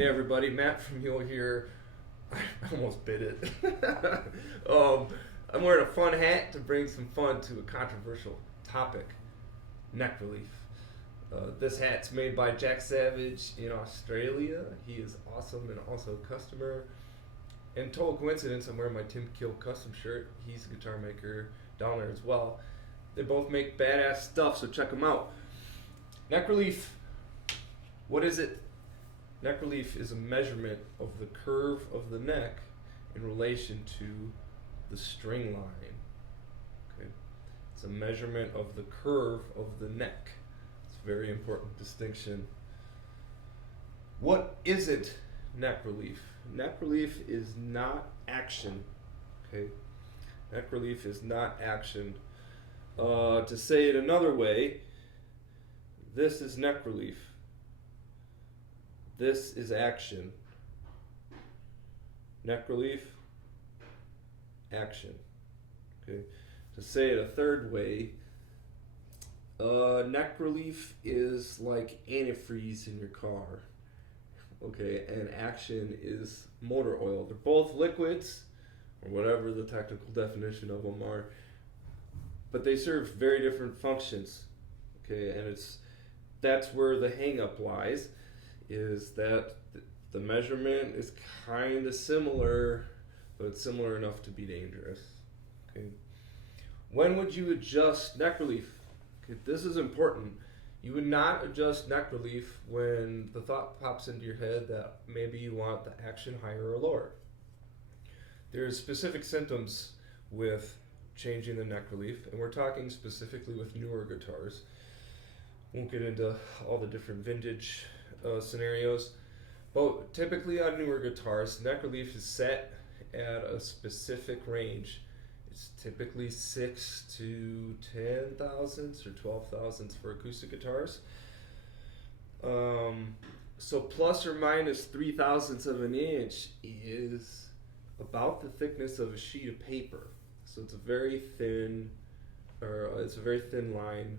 Hey everybody, Matt from Mule here. I almost bit it. I'm wearing a fun hat to bring some fun to a controversial topic, neck relief. This hat's made by Jack Savage in Australia. He is awesome and also a customer. And total coincidence, I'm wearing my Tim Kill custom shirt. He's a guitar maker down there as well. They both make badass stuff, so check them out. Neck relief, what is it? Neck relief is a measurement of the curve of the neck in relation to the string line. Okay, it's a measurement of the curve of the neck. It's a very important distinction. What isn't neck relief? Neck relief is not action. Okay, neck relief is not action. To say it another way, this is neck relief. This is action. Neck relief, action. Okay. To say it a third way, neck relief is like antifreeze in your car. Okay, and action is motor oil. They're both liquids, or whatever the technical definition of them are, but they serve very different functions. Okay, and that's where the hang-up lies. Is that the measurement is kind of similar, but it's similar enough to be dangerous. Okay. When would you adjust neck relief? Okay, this is important. You would not adjust neck relief when the thought pops into your head that maybe you want the action higher or lower. There's specific symptoms with changing the neck relief, and we're talking specifically with newer guitars. Won't get into all the different vintage scenarios, but typically on newer guitars, neck relief is set at a specific range. It's typically 6 to 10 thousandths or 12 thousandths for acoustic guitars. So plus or minus 3 thousandths of an inch is about the thickness of a sheet of paper. So it's a very thin line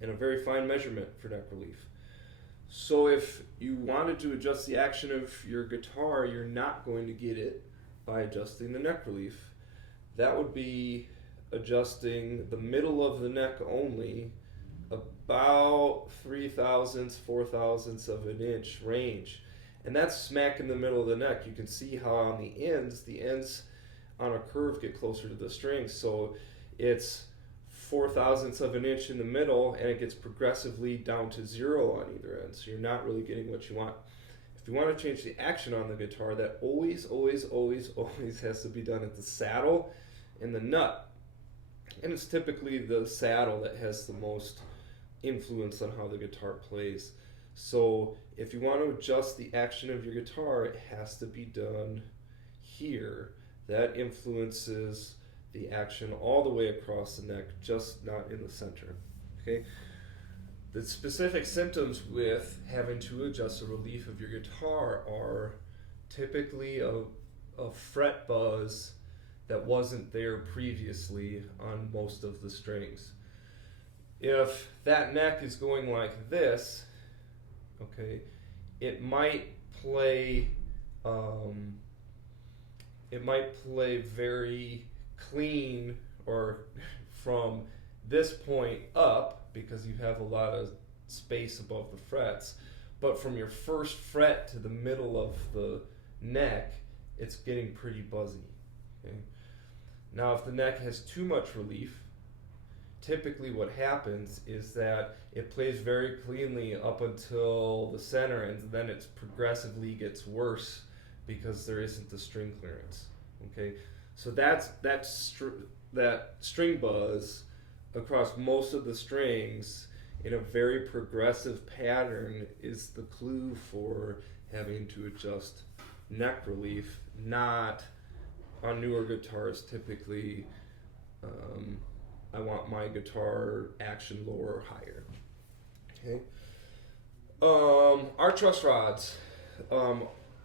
and a very fine measurement for neck relief. So if you wanted to adjust the action of your guitar, you're not going to get it by adjusting the neck relief. That would be adjusting the middle of the neck only, about 3 thousandths, 4 thousandths of an inch range. And that's smack in the middle of the neck. You can see how on the ends on a curve get closer to the strings. So it's 4 thousandths of an inch in the middle, and it gets progressively down to 0 on either end. So you're not really getting what you want. If you want to change the action on the guitar, that always has to be done at the saddle and the nut. And it's typically the saddle that has the most influence on how the guitar plays. So if you want to adjust the action of your guitar, it has to be done here. That influences the action all the way across the neck, just not in the center. Okay. The specific symptoms with having to adjust the relief of your guitar are typically a fret buzz that wasn't there previously on most of the strings. If that neck is going like this, okay, it might play very clean, or from this point up, because you have a lot of space above the frets, but from your first fret to the middle of the neck, it's getting pretty buzzy. Okay? Now if the neck has too much relief, typically what happens is that it plays very cleanly up until the center, and then it progressively gets worse because there isn't the string clearance. Okay, so that string buzz across most of the strings in a very progressive pattern is the clue for having to adjust neck relief. Not on newer guitars. Typically, I want my guitar action lower or higher. Okay. Our truss rods.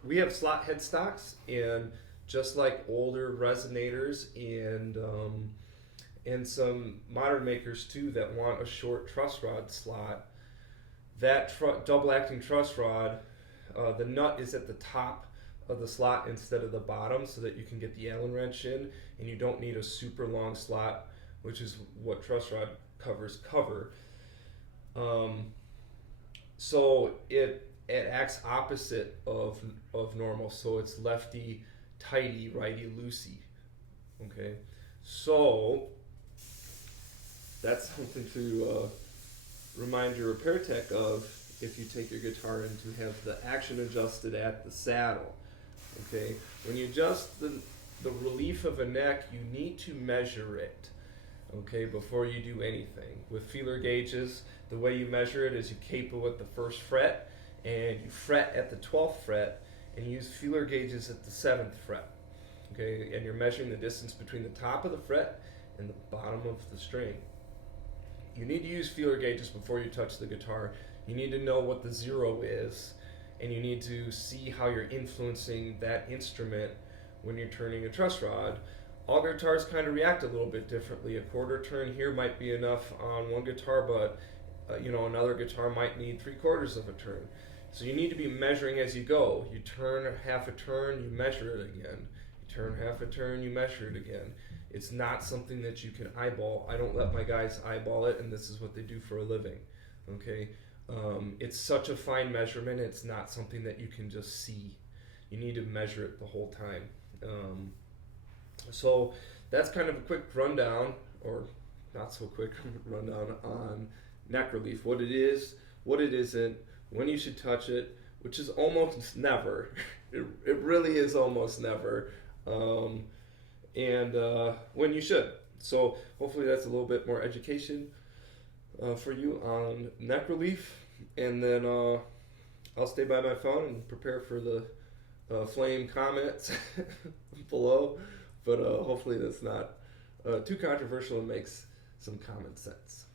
We have slot headstocks, and just like older resonators and some modern makers too that want a short truss rod slot, that double acting truss rod the nut is at the top of the slot instead of the bottom, so that you can get the Allen wrench in, and you don't need a super long slot, which is what truss rod covers cover. So it acts opposite of normal, so it's lefty tighty, righty loosey. Okay, so that's something to remind your repair tech of if you take your guitar in, to have the action adjusted at the saddle. Okay, when you adjust the relief of a neck, you need to measure it, okay, before you do anything. With feeler gauges, the way you measure it is you capo at the 1st fret, and you fret at the 12th fret, and you use feeler gauges at the 7th fret. Okay, and you're measuring the distance between the top of the fret and the bottom of the string. You need to use feeler gauges before you touch the guitar. You need to know what the 0 is, and you need to see how you're influencing that instrument when you're turning a truss rod. All guitars kind of react a little bit differently. A quarter turn here might be enough on one guitar, but another guitar might need 3/4 of a turn. So you need to be measuring as you go. You turn half a turn, you measure it again. You turn half a turn, you measure it again. It's not something that you can eyeball. I don't let my guys eyeball it, and this is what they do for a living. Okay, it's such a fine measurement. It's not something that you can just see. You need to measure it the whole time. So that's kind of a quick rundown, or not so quick rundown, on neck relief. What it is, what it isn't, when you should touch it, which is almost never. It really is almost never. And when you should. So hopefully that's a little bit more education for you on neck relief. And then I'll stay by my phone and prepare for the flame comments below. But hopefully that's not too controversial and makes some common sense.